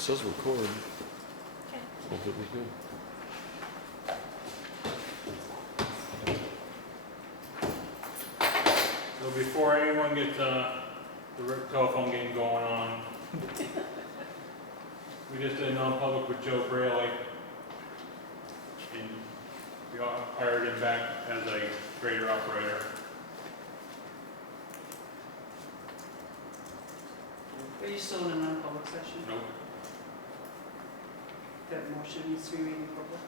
says record. Okay. Hope it was good. So before anyone gets the telephone game going on, we just did a non-public with Joe Braley. And we all hired him back as a grader operator. Are you still in a non-public session? Nope. That motion needs to be made in public?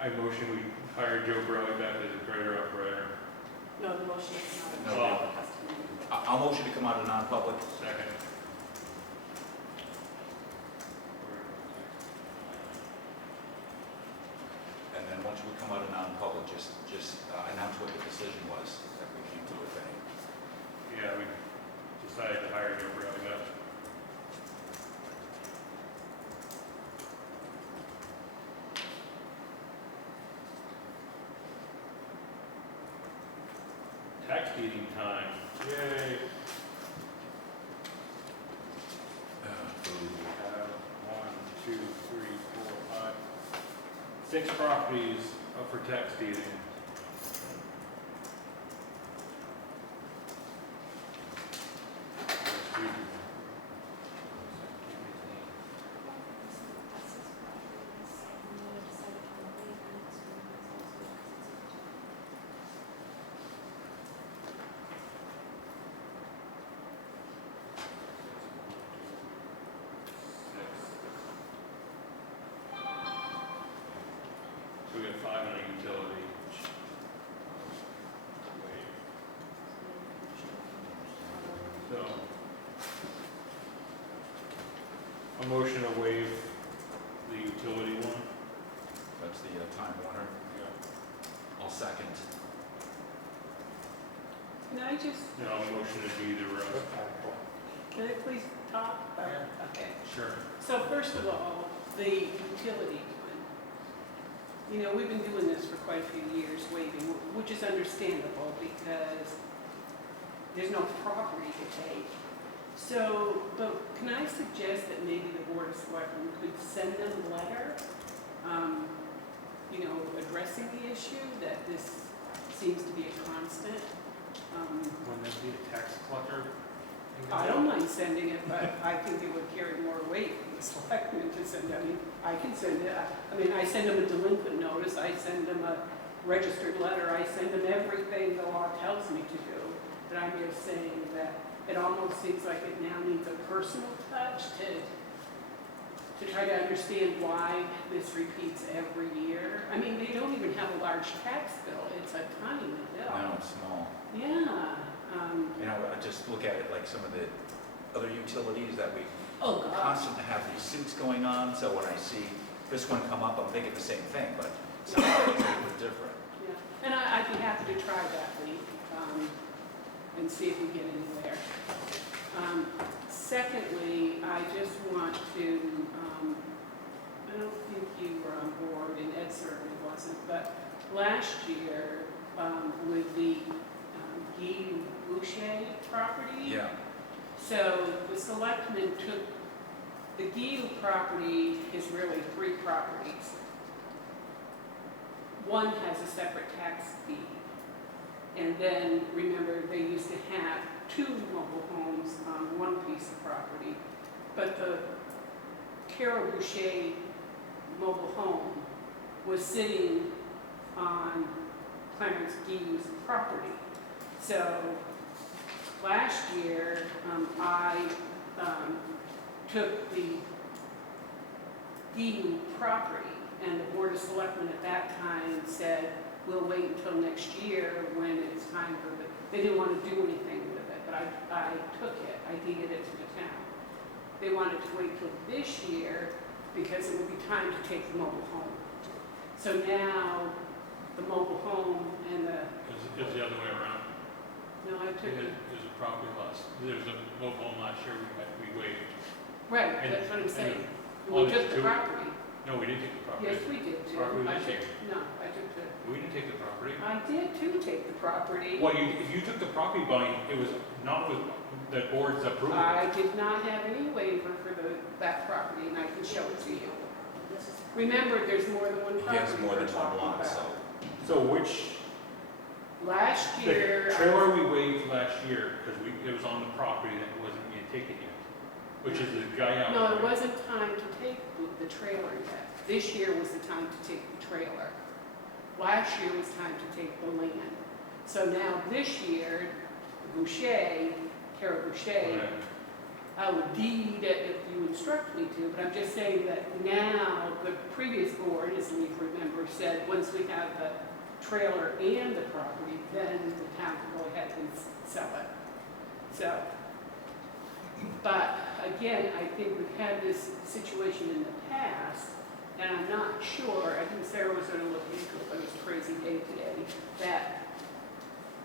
I motion we hire Joe Braley back as a grader operator. No, the motion is not. No. It has to be made. I'll motion to come out of non-public. Second. And then once we come out of non-public, just announce what the decision was that we came to, if any. Yeah, we decided to hire Joe Braley back. Tax deeding time. Yay. We have 1, 2, 3, 4, 5, 6 properties up for tax deeding. So we got 5 on a utility. So, a motion to waive the utility one. That's the Time Warner. I'll second. Can I just, No, a motion to do the rest. can I please talk? Okay. Sure. So first of all, the utility one. You know, we've been doing this for quite a few years, waiving, which is understandable because there's no property to take. So, but can I suggest that maybe the Board of Selectmen could send them a letter, you know, addressing the issue, that this seems to be a constant? Wouldn't that be a tax collector? I don't mind sending it, but I think it would carry more weight for the selectmen to send. I mean, I can send it. I mean, I send them a delinquent notice. I send them a registered letter. I send them everything the law tells me to do. But I'm just saying that it almost seems like it now needs a personal touch to try to understand why this repeats every year. I mean, they don't even have a large tax bill. It's a tiny bill. No, it's small. Yeah. You know, I just look at it like some of the other utilities that we Oh, God. constantly have these suits going on. So when I see this one come up, I'm thinking the same thing, but somehow it's a little bit different. Yeah, and I'd be happy to try that week and see if we get anywhere. Secondly, I just want to, I don't think you were on board, and Ed certainly wasn't, but last year with the Guy Boucher property. Yeah. So the selectmen took, the Guy property is really 3 properties. One has a separate tax deed. And then, remember, they used to have 2 mobile homes on one piece of property. But the Carol Boucher mobile home was sitting on Clarence Guy's property. So last year, I took the Guy property, and the Board of Selectmen at that time said, we'll wait until next year when it's time for it. They didn't want to do anything with it, but I took it. I deeded it to the town. They wanted to wait till this year because it would be time to take the mobile home. So now, the mobile home and the, It's the other way around. no, I took it. There's a property loss. There's a mobile home last year we waived. Right, And- that's what I'm saying. and We on took the the two- property. No, we didn't take the property. Yes, we did too. Property I was took- here. No, I took the, We didn't take the property. I did too take the property. Well, if you took the property buying, it was not with the board's approval. I did not have any waiver for that property, and I can show it to you. Remember, there's more than one He property has more we're than one talking lot, about. so. So which, Last year. the trailer we waived last year, because it was on the property that wasn't being taken yet, which is the guy out No, there. it wasn't time to take the trailer yet. This year was the time to take the trailer. Last year was time to take the land. So now this year, Boucher, Carol Boucher, Right. I will deed it if you instruct me to, but I'm just saying that now, the previous board, as we remember, said, once we have the trailer and the property, then the town can go ahead and sell it. So, but again, I think we've had this situation in the past, and I'm not sure, I think Sarah was gonna look into it, but it's a crazy day today, that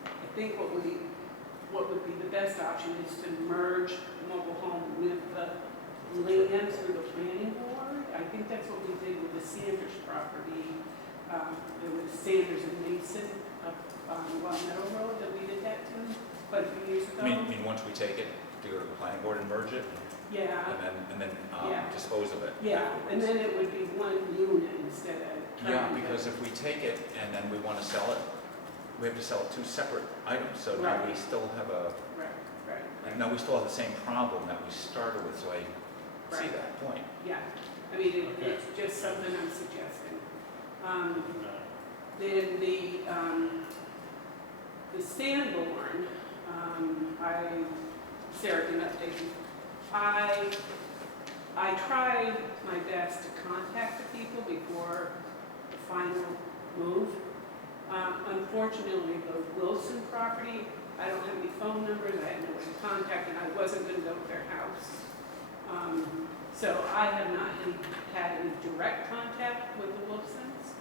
I think what would be the best option is to merge the mobile home with the land through the planning board. I think that's what we did with the Sanders property. There was Sanders and Mason up on Long Meadow Road that we did that to quite a few years ago. I mean, once we take it, to go to the planning board and merge it, Yeah, and then Yeah. dispose of it. yeah, and then it would be one unit instead of. Yeah, because if we take it and then we want to sell it, we have to sell two separate items, so now we Right. still have Right, right, and now we still have the same problem that we started with, so I see Right. that point. yeah. I mean, Okay. it's just something I'm suggesting. No. Then the Sanborn, Sarah can update you. I tried my best to contact the people before the final move. Unfortunately, the Wilson property, I don't have any phone numbers, I had no way to contact, and I wasn't gonna go to their house. So I have not had any direct contact with the Wilsons.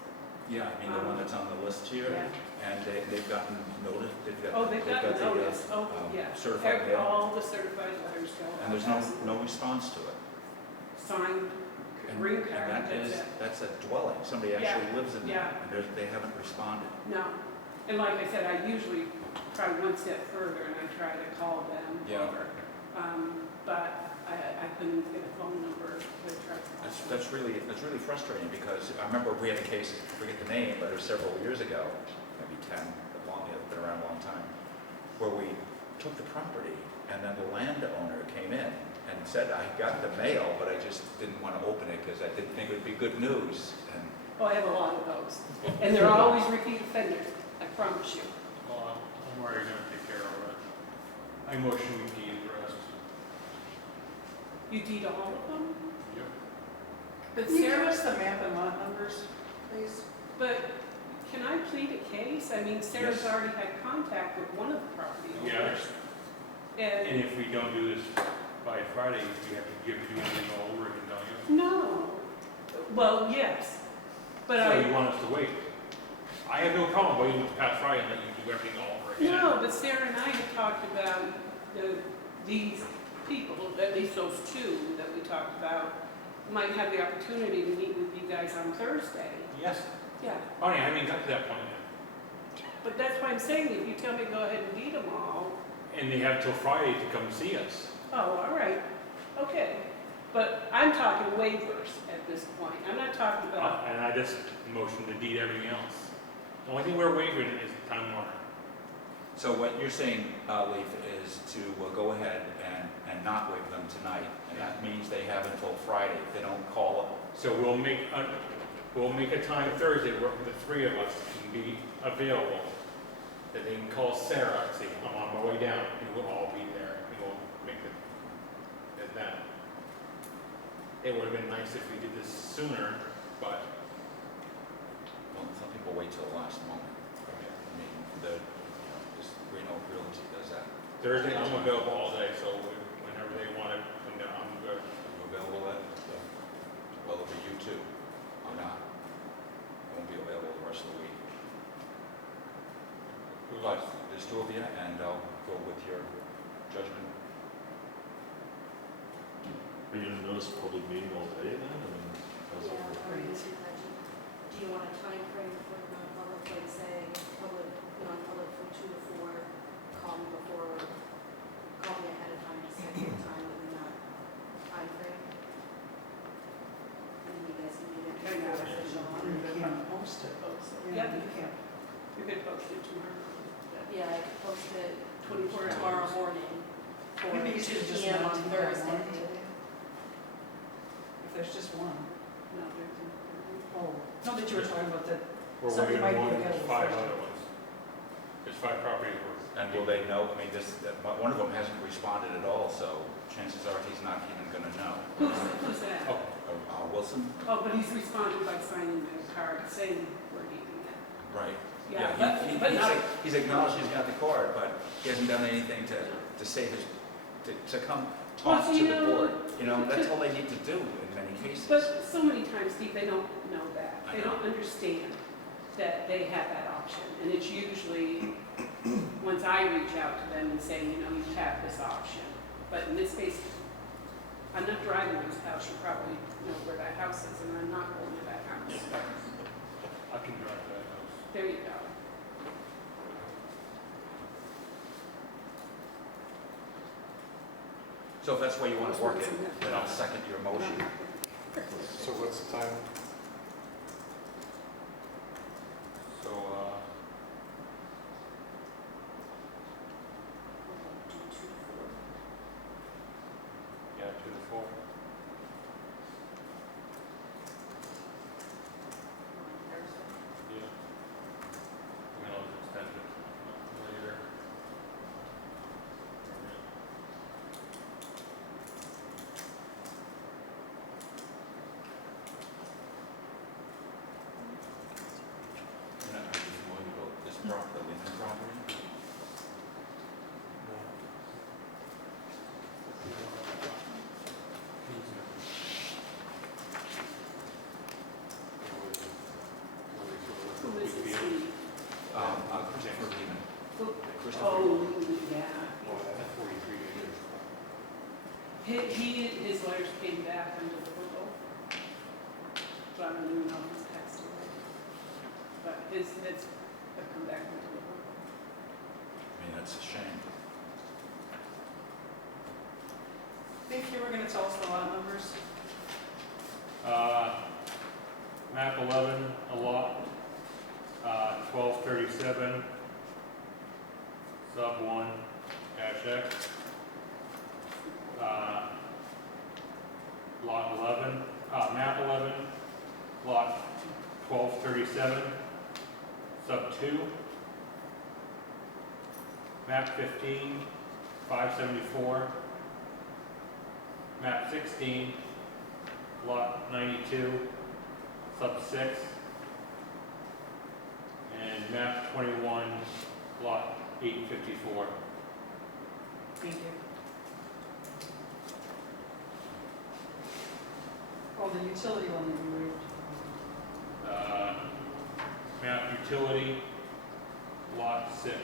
Yeah, I mean, the one that's on the list here, Yeah. and they've gotten notice, Oh, they've got the, notice, oh, yeah. certified mail, All the certified letters go out. and there's no response to it. Signed, And green and card, that that's is, it. that's a dwelling, somebody actually lives in there, yeah. and they haven't responded. No, and like I said, I usually try one step further and I try to call them. Yeah. But I couldn't get a phone number to try to call them. That's really frustrating, because I remember we had a case, I forget the name, but it was several years ago, maybe 10, but long, it's been around a long time, where we took the property, and then the landowner came in and said, I got the mail, but I just didn't want to open it because I didn't think it would be good news. And Oh, I have a lot of those. And they're always repeat offenders, I promise you. Well, I'm already gonna take care of it. I motion we deed the rest. You deed all of them? Yep. But Can you give Sarah, us the map and lot numbers, please? but can I plead a case? I mean, Sarah's Yes. already had contact with one of the property owners. Yeah. And And if we don't do this by Friday, we have to do anything all over again, don't you? no, well, yes, but So I, you want us to wait? I have no problem waiting past Friday and let you do everything all over again. no, but Sarah and I have talked about these people, at least those two that we talked about, might have the opportunity to meet with you guys on Thursday. Yes. Yeah, Oh, yeah, I haven't got to that point yet. but that's why I'm saying, if you tell me go ahead and deed them all, And they have till Friday to come see us. oh, all right, okay. But I'm talking waivers at this point, I'm not talking about, And I just motion to deed everything else. The only thing we're waiving is Time Warner. so what you're saying, Leif, is to go ahead and not waive them tonight, and that means they have until Friday. If they don't call So we'll make a time Thursday where the three of us can be available. That they can call Sarah and say, I'm on my way down, and we'll all be there, and we'll make it then. It would have been nice if we did this sooner, but well, some people wait till the last moment. I mean, just Reno Realty does that. Thursday I'm available all day, so whenever they want to come down, I'm good. Are you available then? Well, it'll be you too. I'm not. I won't be available the rest of the week. Who But else? there's two of you, and I'll go with your judgment. Are you gonna notice a public meeting all day then? I mean, those Yeah, are- I mean, do you want a time frame for non-public, like say, public, non-public from 2 to 4, call me before, call me ahead of time to schedule a time within that time frame? And then you guys can meet it Okay, yeah. before official. You can't post it. Yeah, You you can't. You could post it tomorrow. Yeah, I could post it 24 hours. tomorrow morning for Maybe you 2 should just PM not on do that Thursday. one today. If there's just one. No, there's Oh, no, that you were talking about that. We're Somebody waiting might be on available 5 first. other ones. There's 5 properties we're. And will they know, I mean, one of them hasn't responded at all, so chances are he's not even gonna know. Who's that? Oh, Wilson? Oh, but he's responded by signing the card saying we're needing that. Right. Yeah, he- but not, he's acknowledged he's got the card, but he hasn't done anything to save his, to come Well, talk so to you the know- board. You know, that's all they need to do in many cases. but so many times, Steve, they don't know that. I They know. don't understand that they have that option. And it's usually, once I reach out to them and say, you know, you have this option. But in this case, I'm not driving to his house, you probably know where that house is, and I'm not going to that house. I can drive to that house. There you go. So if that's where you want to work it, then I'll second your motion. So what's the time? So, yeah, 2 to 4. Yeah. We can always extend it later. You're not really familiar with this property, the Lincoln property? Who is it, Steve? Christopher Lehman. Who- Christopher. Oh, yeah. Well, that's 43 acres. His lawyers came back undeliverable. So I don't even know if he's passed away. But his have come back undeliverable. I mean, that's a shame. If you were gonna tell us the lot numbers, Map 11, a lot, 1237, sub 1, dash X. Lot 11, map 11, lot 1237, sub 2. Map 15, 574. Map 16, lot 92, sub 6. And map 21, lot 854. thank you. Oh, the utility one that you moved. Map utility, lot 6.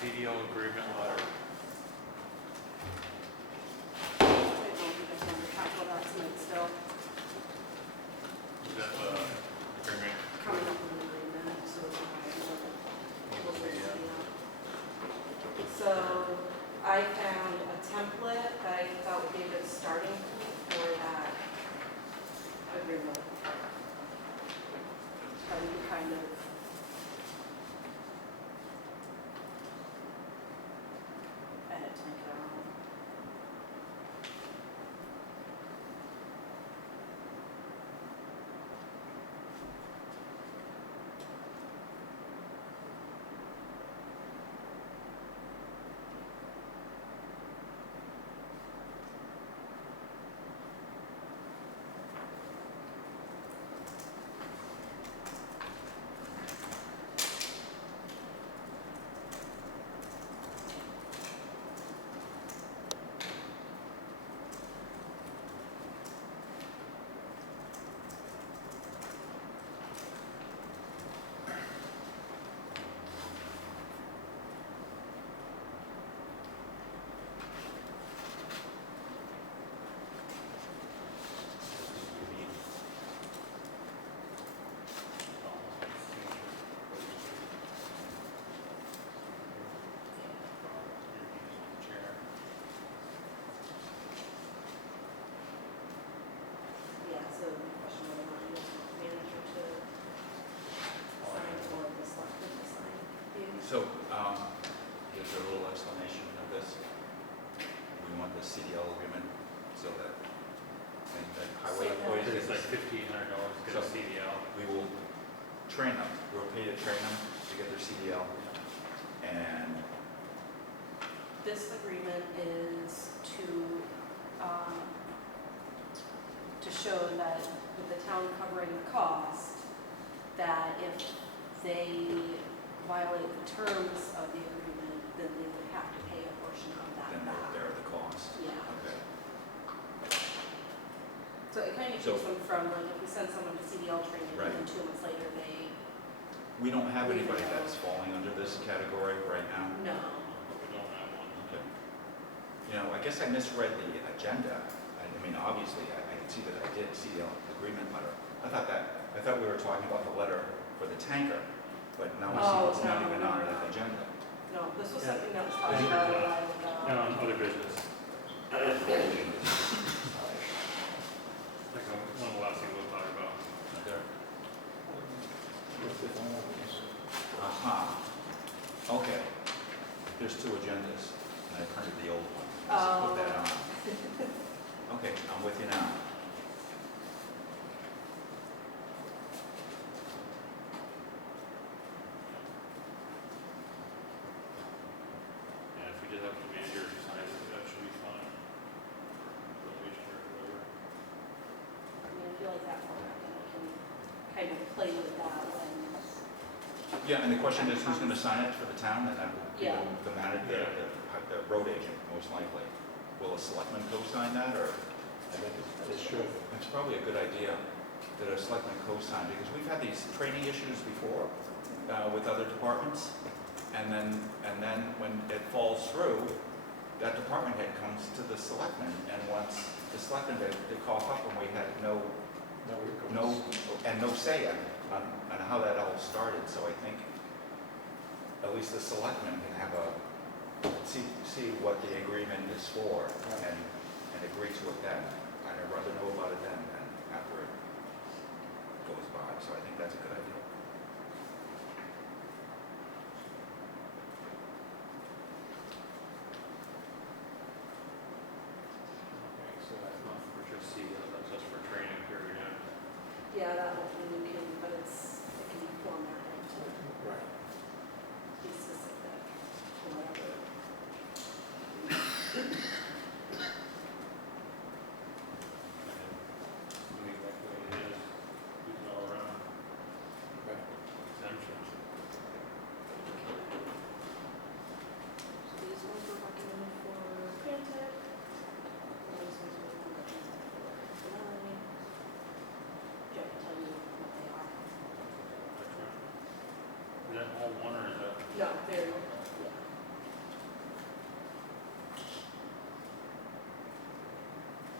CDL agreement letter. I don't know if you guys want to talk about that tonight still, Is that the agreement? coming up with an agreement, so it's not. So I found a template that I thought would be a good starting point for that agreement. So we can kind of edit to make it our own. So, here's a little explanation of this. We want the CDL agreement so that, and that highway So that- employees, It's like $1,500 to get a So- CDL. we will train them, we'll pay to train them to get their CDL. And This agreement is to show that with the town covering the cost, that if they violate the terms of the agreement, then they would have to pay a portion of that then back. they're the cost. Yeah, Okay. so it kind of So- keeps them from, like, if we send someone to CDL training, and Right. then 2 months later, they, We don't have We anybody don't. that's falling under this category right now? no. But we don't have one. Okay. You know, I guess I misread the agenda. I mean, obviously, I can see that I did CDL agreement letter. I thought we were talking about the letter for the tanker, but now I see Oh, it's not no, even no, on no. that agenda. No, this was Yeah. something that was talked about a while ago. No, other business. Like one of the last things we'll talk about. Okay. Aha. Okay. There's 2 agendas, and I printed the old one. Let's put that on. Okay, I'm with you now. And if we did have the manager sign it, that should be fine. Probation or whatever. I mean, I feel like that format, then I can kind of play with that when, Yeah, and the question is, who's going to sign it for the town? And that will be Yeah. the manager, the road agent, most likely. Will a selectman co-sign that, or? I think it should. It's probably a good idea that a selectman co-sign, because we've had these training issues before with other departments. And then when it falls through, that department head comes to the selectman, and once the selectman, they cough up when we had no say on how that all started. So I think at least the selectman can have see what the agreement is for and agree to it then. I'd rather know about it then than after it goes by. So I think that's a good idea. Okay, so that's not for just CDL, that's just for training period. yeah, that whole thing you can, but it can be formatted to Right. be specific, or whatever. Leave like the way it is, use it all around, Right. exemptions. So these ones were recommended for Prantec. Those ones were recommended for Denali. Jeff will tell you what they are. That's right. Is that all one or is that? No, they're, yeah.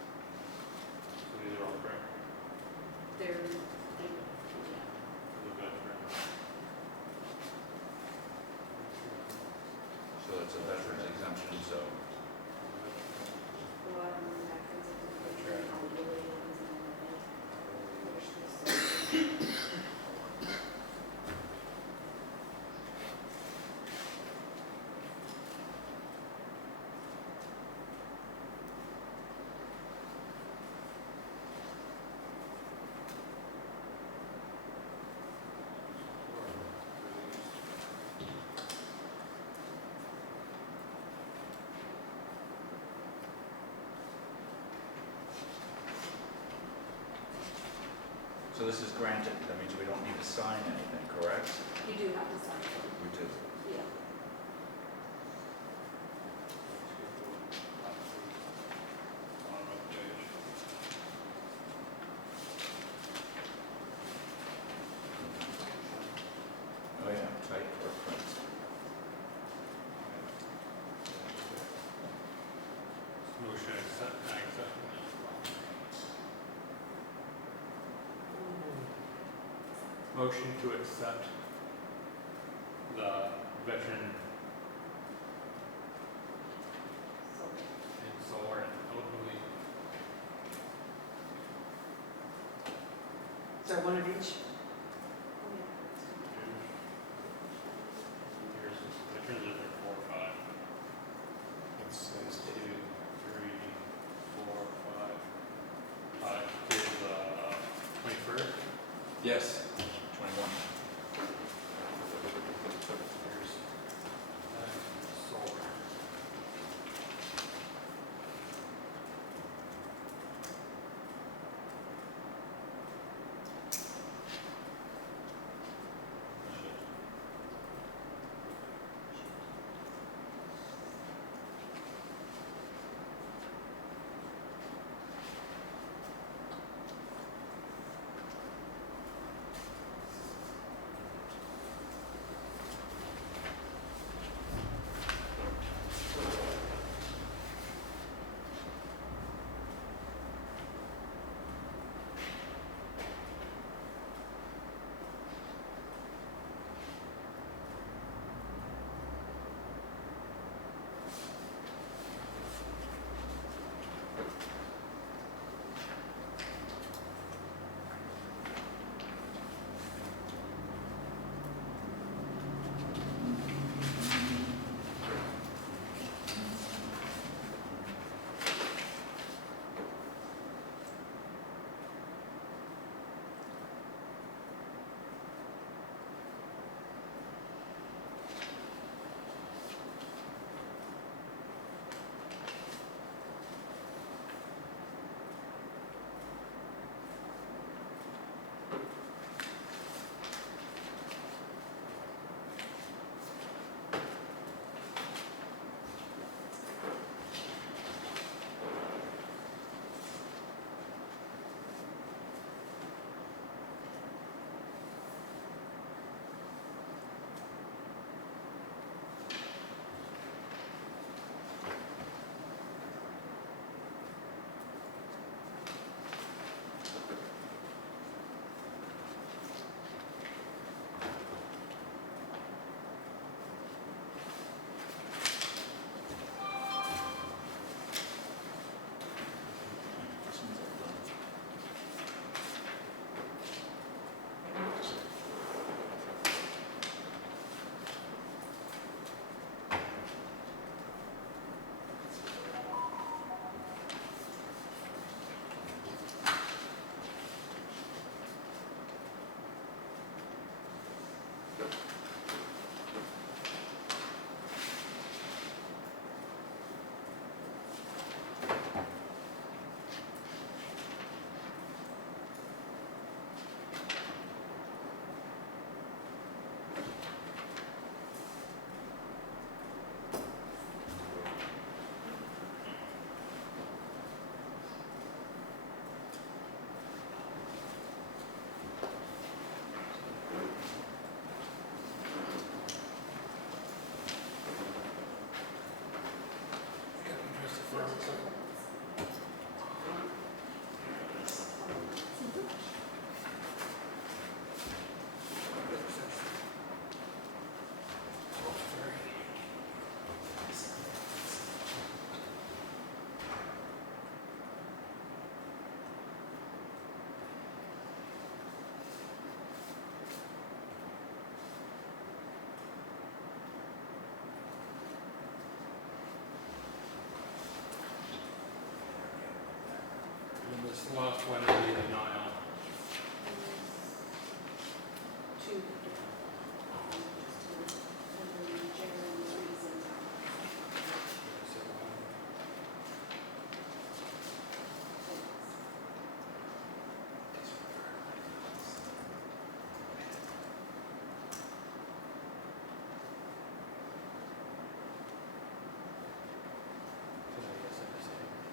So these are all correct? They're, yeah. The veteran. So it's a veteran's exemption, so The water and veterans and the eligibility ones and then they wish this. this is granted. That means we don't need to sign anything, correct? You do have to sign them, We do. yeah. Oh yeah, type or print. Motion accept, I accept. Motion to accept the veteran So, and solar and elderly. Is there one of each? oh, yeah. Here's Yes. 21. There's, solar. And this last one will be denial. Two different, just to, and then Jeremy's reason.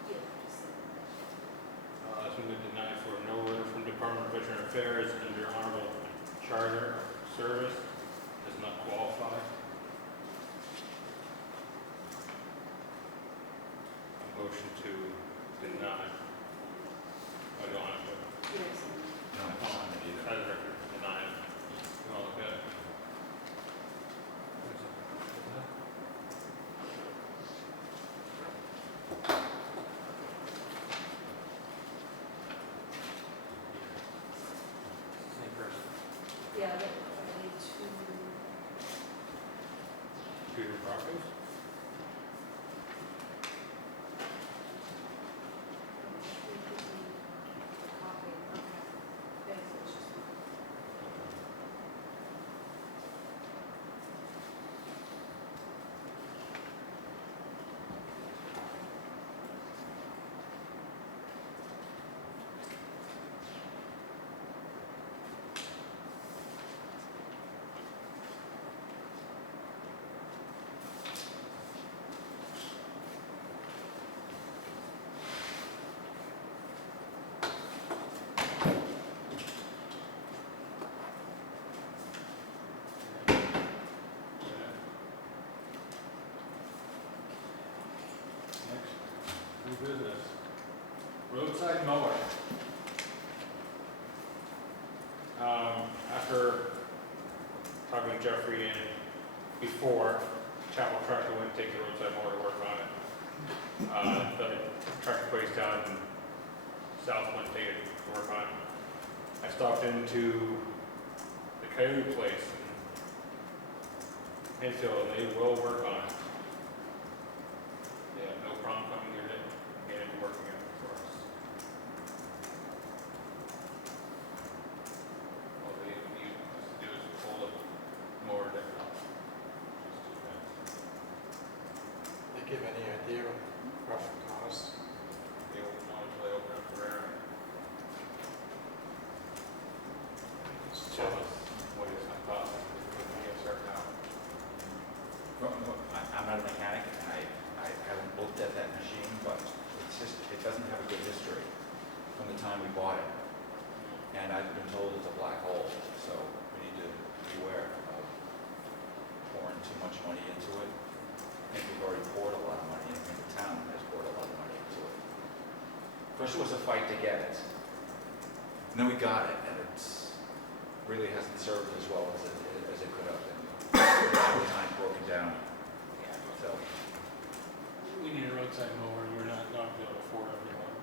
Yeah, just. This one we denied for no letter from Department of Veteran Affairs under Honorable Charter of Service, does not qualify. A motion to deny. I don't have to. Yes. No, it's not either. As a record, deny it. You all look at it. Same person. Yeah, but I need two. Peter Brockers? Copy, okay. Thanks, it's just. from Jeffrey in before Chapel Tractor went to take the roadside mower to work on it. The tractor place down in South went to take it to work on it. I stopped into the Coyote place in Hinsdale, and they will work on it. They have no problem coming here to get it working on it for us. All they need us to do is pull the mower down. They give any idea of rough cost? They won't know until they open up the rear. So, Tell us what it's gonna cost if we get started now. I'm not a mechanic, and I haven't looked at that machine, but it doesn't have a good history from the time we bought it. And I've been told it's a black hole, so we need to beware of pouring too much money into it. I think we've already poured a lot of money, I think the town has poured a lot of money into it. First it was a fight to get it, and then we got it, and it's really hasn't served as well as it could have been. Every time broken down. So We need a roadside mower, and we're not going to be able to afford everyone.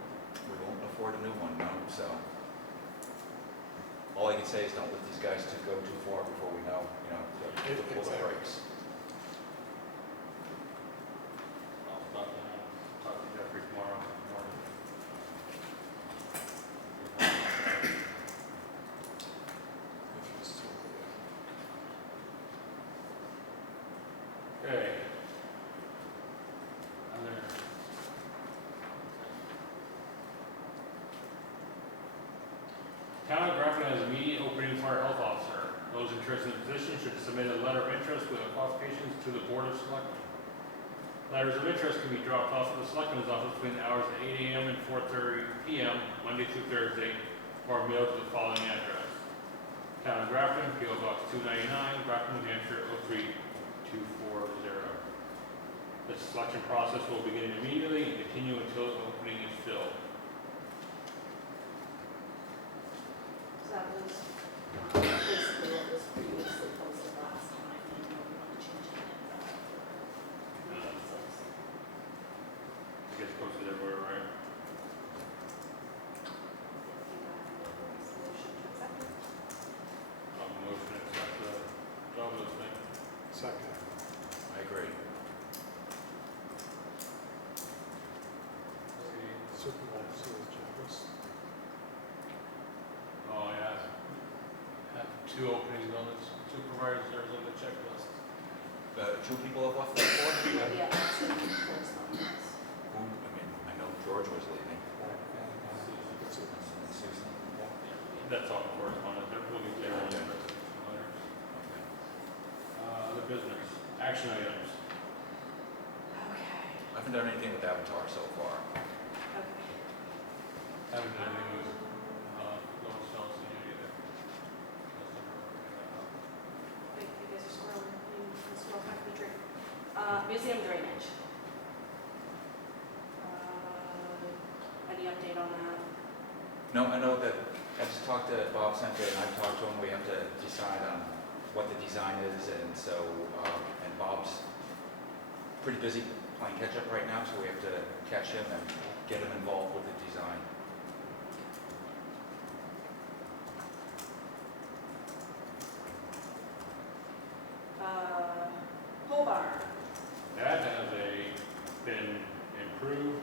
we won't afford a new one, no, so. All I can say is don't let these guys go too far before we know, to pull the brakes. I'll talk to Jeffrey tomorrow morning. if it's still there. Okay. Other. Town of Grafton has an immediate opening for our health officer. Those interested in the position should submit a letter of interest with the qualifications to the Board of Selectmen. Letters of interest can be dropped off at the Selectmen's office between the hours of 8 a.m. and 4:30 p.m., Monday through Thursday, or mailed to the following address. Town of Grafton, P.O. Box 299, Grafton, New Hampshire, 03240. The selection process will begin immediately and continue until the opening is filled. So that was basically what was previously posted last time, and we want to change it. It gets posted everywhere, right? Motion to accept it. Motion to accept the job listing. Second. I agree. Supervisor's checklist. Oh, yeah. Have two openings on the supervisors on the checklist. Two people have left that board? Yeah, that's in correspondence. Who, I know George was leaving. It's a- And Susan. yeah. That's all correspondence. We'll get there on the rest of the letters. Okay. Other business, action items. Okay, I haven't done anything with Avatar so far. okay. Haven't done anything with, Lone Stone Senior either. Wait, you guys are scrolling, you can scroll back the tree. Museum drainage. Any update on that? No, I know that, I just talked to Bob Center, and I've talked to him, we have to decide on what the design is, and so, and Bob's pretty busy playing catch-up right now, so we have to catch him and get him involved with the design. Pole barn. That has been improved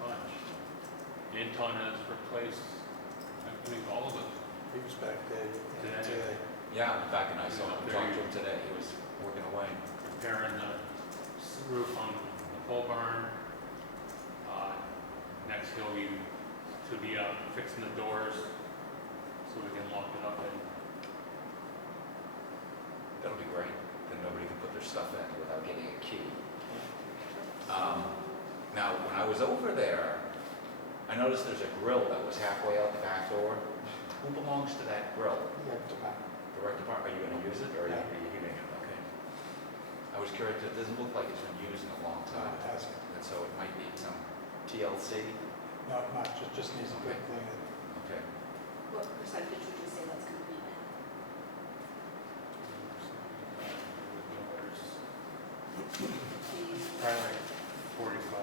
bunch. Anton has replaced, I believe, all of it. He was back there Today. Yeah, I'm back and I saw him, talked to him today, he was working away. Repairing the roof on the pole barn. Next he'll be, should be fixing the doors so we can lock it up and That'll be great, then nobody can put their stuff in without getting a key. Now, when I was over there, I noticed there's a grill that was halfway out the back door. Who belongs to that grill? Rec department. The rec department, are you gonna use it, or are you Yeah. leaving it? Okay. I was curious, it doesn't look like it's been used in a long time, It hasn't. and so it might need some TLC. Not much, it just needs a good cleaning. Okay. What percentage would you say that's complete now? Probably like 45.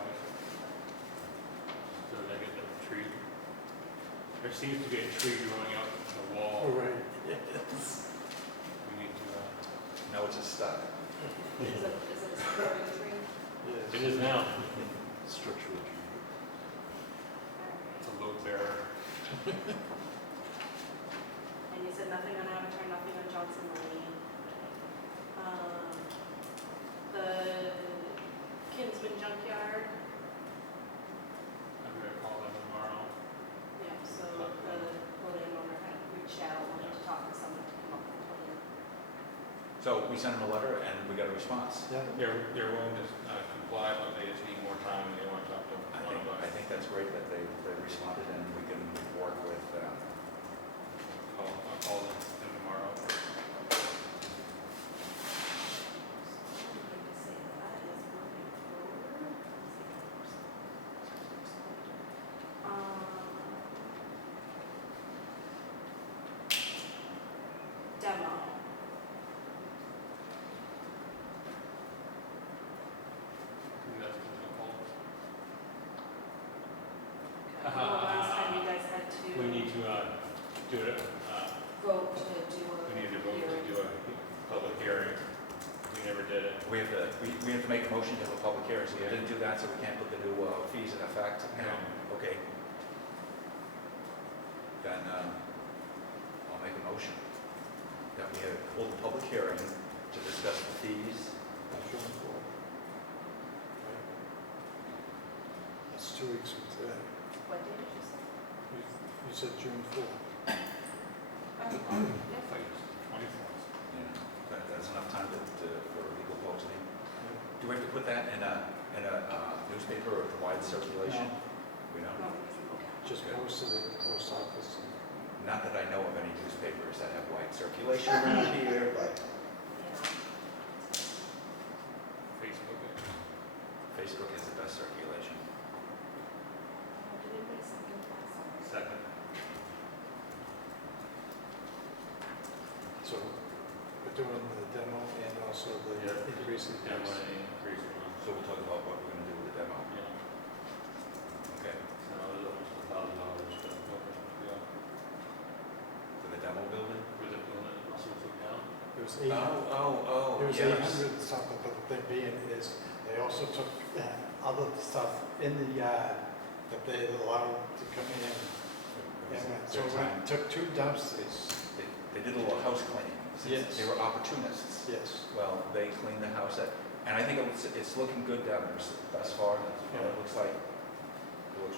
So they get the tree. There seems to be a tree growing out the Oh, wall. right. We need to, No, it's a stud. Is it a supporting tree? Yes. it is now. Structural. It's a load bearer. And you said nothing on Avatar, nothing on Johnson Lane. The Kinsman Junkyard, I'm gonna call them tomorrow. yeah, so the landowner had reached out, wanted to talk to someone to come up with a plan. So we sent them a letter and we got a response. Yeah. They're willing to comply, but they just need more time and they want to talk to one of I us. think that's great that they responded and we can work with, I'll call them tomorrow. Demo. And that's what it's called. Well, last time you guys had to We need to do it, vote to do a we need to vote to hearing. do a public hearing. We never did it. we have to make a motion to have a public hearing, so we didn't do that, so we can't put the new fees in effect. Okay. Then I'll make a motion that we hold a public hearing to discuss the fees. That's 2 weeks from today. What day did you say? You said June 4th. Yeah. It's like it's 24th. Yeah, that's enough time for legal posting. Do we have to put that in a newspaper or wide circulation? We don't? No, okay. Just posted at the post office. Not that I know of any newspapers that have wide circulation around here, but Yeah. Facebook. Facebook has the best circulation. Did anybody second that? Sorry. Second. So we're doing the demo and also the Yeah. increase in Yeah, price. money increase. So we'll talk about what we're going to do with the demo. Yeah. Okay. So it was almost $1,000 for the building. Yeah. For the demo building? For the building, also took down. It was 800. Oh, It was yes. 800 something, but the thing being is, they also took other stuff in the yard that they allowed to come in. So we took 2 dumpsters. They did a little house cleaning. Since Yes. They were opportunists. Yes. Well, they cleaned the house up, and I think it's looking good down there thus far. Yeah. It looks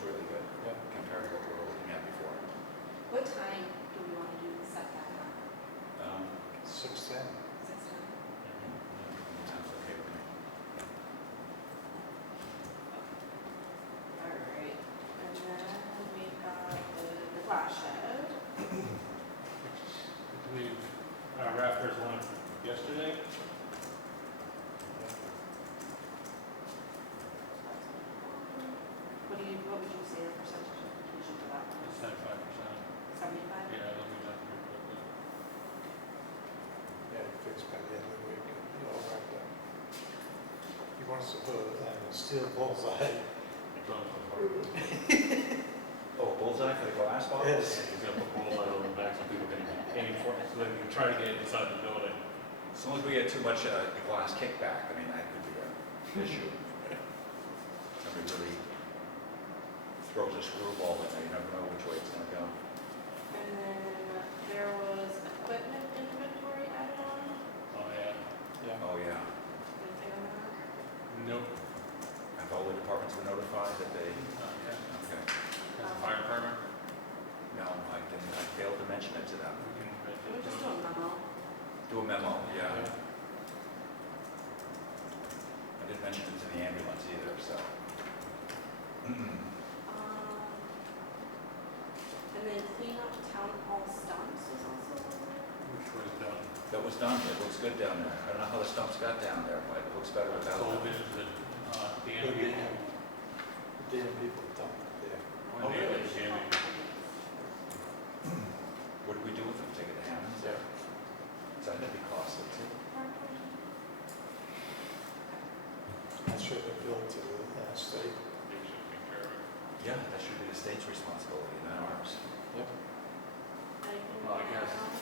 really good Yeah. compared to what we were looking at before. What time do we want to do the setback on? 610. 6:10? Sounds okay with me. All right. And then we've got the glass shed. I believe Raptors won yesterday. What would you say the percentage of completion for that one? It's 75%. 75? Yeah, they'll be done pretty quickly. Yeah, fixed by the end of the week, it'll be all wrapped up. He wants to put a steel bullseye. It's on the board. Oh, a bullseye for the glass bottles? Yes. He's gonna put balls out on the back so people can aim for it, so they can try to get inside the building. As long as we get too much glass kickback, I mean, that could be an issue. Somebody really throws a screwball in there, you never know which way it's gonna go. And then there was equipment inventory added on. Oh, yeah. Yeah. Oh, yeah. Anything on that? Nope. Have all the departments been notified that they, Not yet. okay. Has the fire department? No, I didn't, I failed to mention it to them. We can mention Can we it to just them. do a memo? Do a memo, yeah. Yeah. I didn't mention it to the ambulance either, so. And then clean up town hall stumps was also on there. Which was done. That was done, it looks good down there. I don't know how the stumps got down there, but it looks better without Sold them. it to the The DMV. damn people dumped it there. One day it was jamming. What do we do with them? Take it to Hammond's? Yeah. So that'd be costly too. I that should have billed to the state. They should take care of it. Yeah, that should be the state's responsibility, not ours. Anything Well, I to guess. add on?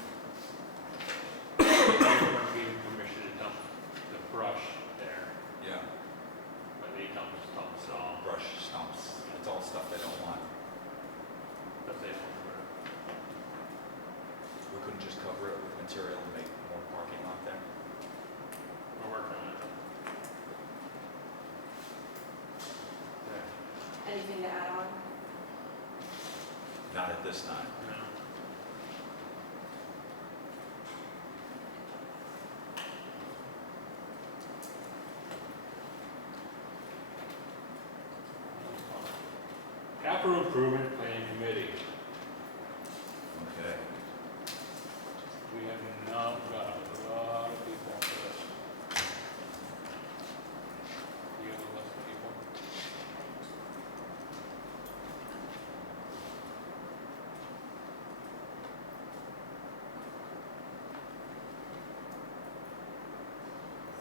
They weren't given permission to dump the brush there, Yeah. but they dumped stumps off, Brush, stumps, it's all stuff they don't want. but they don't. We couldn't just cover it with material and make more parking lot there. We're working on it. Anything to add on? Not at this time. No. Capital Improvement Plan Committee. Okay. We have not got a lot of people for this. You have a list of people?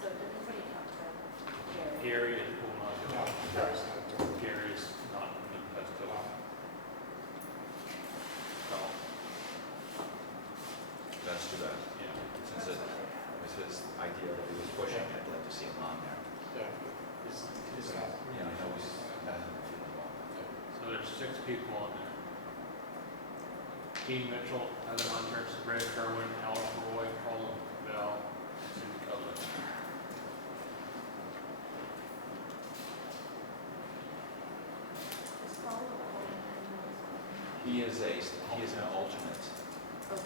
So did anybody talk to Gary? Gary will not do No, it. Gary's not doing it. Gary's not in the best of it. So, That's too bad. yeah. Since it was his idea that he was pushing, I'd like to see him on there. Yeah, he's not. Yeah, I know he's, hasn't been involved. So there's 6 people on there. Dean Mitchell, Heather Hunter, Sabrina Kerwin, Alice Roy, Paula Bell, and Cindy Cutler. Is Paul about it? He is an alternate. Okay.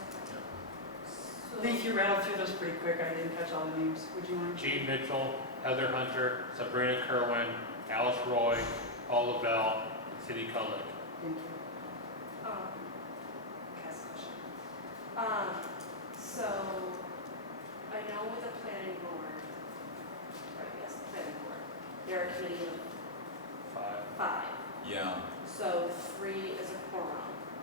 I think you rattled through those pretty quick, I didn't catch all the names, would you mind? Gene Mitchell, Heather Hunter, Sabrina Kerwin, Alice Roy, Paula Bell, and Cindy Cutler. Thank you. Cass question. So, I know with the planning board, right, yes, the planning board, they're a committee of 5. Yeah, So 3 is a quorum.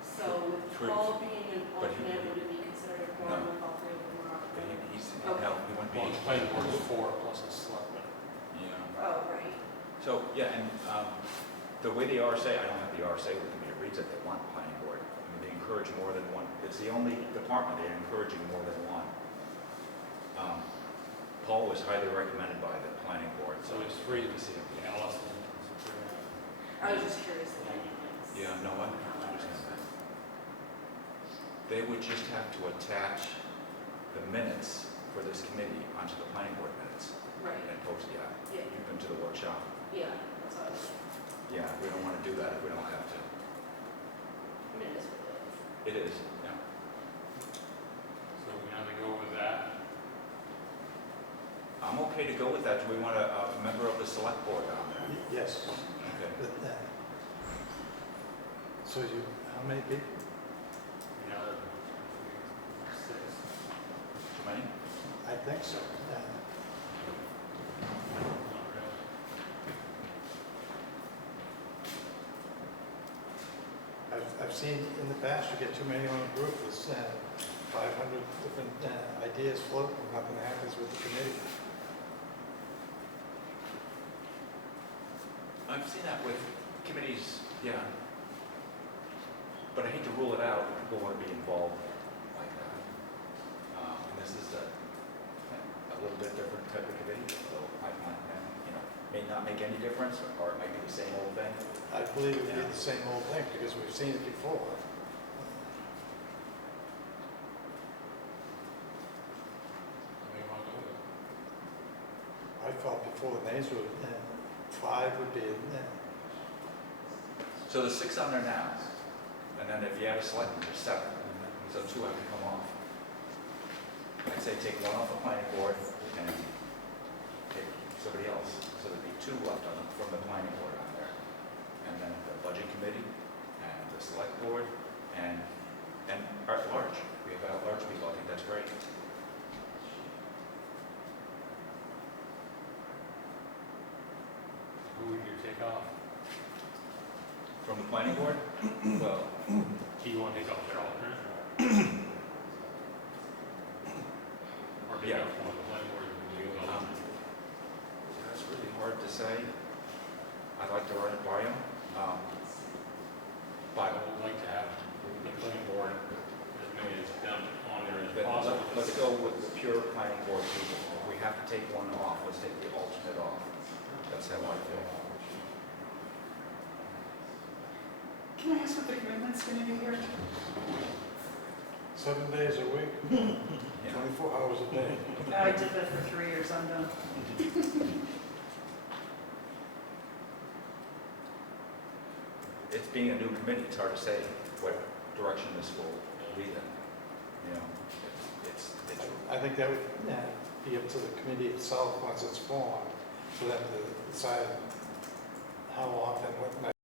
So with True. Paul being an But he- alternate, would it be considered a quorum if all 3 of them were but alternate? he's, Okay. no, he wouldn't be. Well, the planning board is 4 plus a selectman. Yeah. Oh, right. So, yeah, and the way the RSA, I don't have the RSA with me, it reads that they want planning board. I mean, they encourage more than one, it's the only department they're encouraging more than one. Paul was highly recommended by the planning board, So so it's 3 to see him. Alice and Sabrina. I was just curious. the dynamics. Yeah, no, I understand that. They would just have to attach the minutes for this committee onto the planning board minutes Right, and post, yeah, yeah, give them to the workshop. yeah, that's what I was, Yeah, we don't want to do that if we don't have to. I mean, it is what it is. It is, yeah. So we have to go with that. I'm okay to go with that. Do we want a member of the select board on there? Yes, Okay. but, so you, how many people? You know, 6. Too many? I think so. Not really. I've seen in the past, you get too many on a group, there's 500 different ideas float, and nothing happens with the committee. I've seen that with committees, yeah. But I hate to rule it out, if people want to be involved like that. And this is a little bit different type of committee, so I might, may not make any difference, or it might be the same old thing. I believe it would be Yeah. the same old thing, because we've seen it before. What do you want to go with? I thought before the names were, 5 would be, So there's 6 on there now, and then if you have a selectman, there's 7, so 2 have to come off. I'd say take 1 off the planning board and take somebody else, so there'd be 2 left from the planning board on there. And then the budget committee, and the select board, and at-large. We have at-large people, I think that's great. Who would you take off? From the planning board, well, Do you want to take off their alternate? Or take Yeah. off one of the planning board and do the alternate? it's really hard to say. I'd like to run it by him. I But would like to have the planning board, as many as them on there as but possible. let's go with the pure planning board people. If we have to take one off, let's take the alternate off. That's how I feel. Can I ask what the commitment's gonna be here? 7 days a week, Yeah. 24 hours a day. I did that for 3 years, I'm done. It's being a new committee, it's hard to say what direction this will lead in. You know, it's, I think that would be up to the committee itself once it's formed, for them to decide how often, what night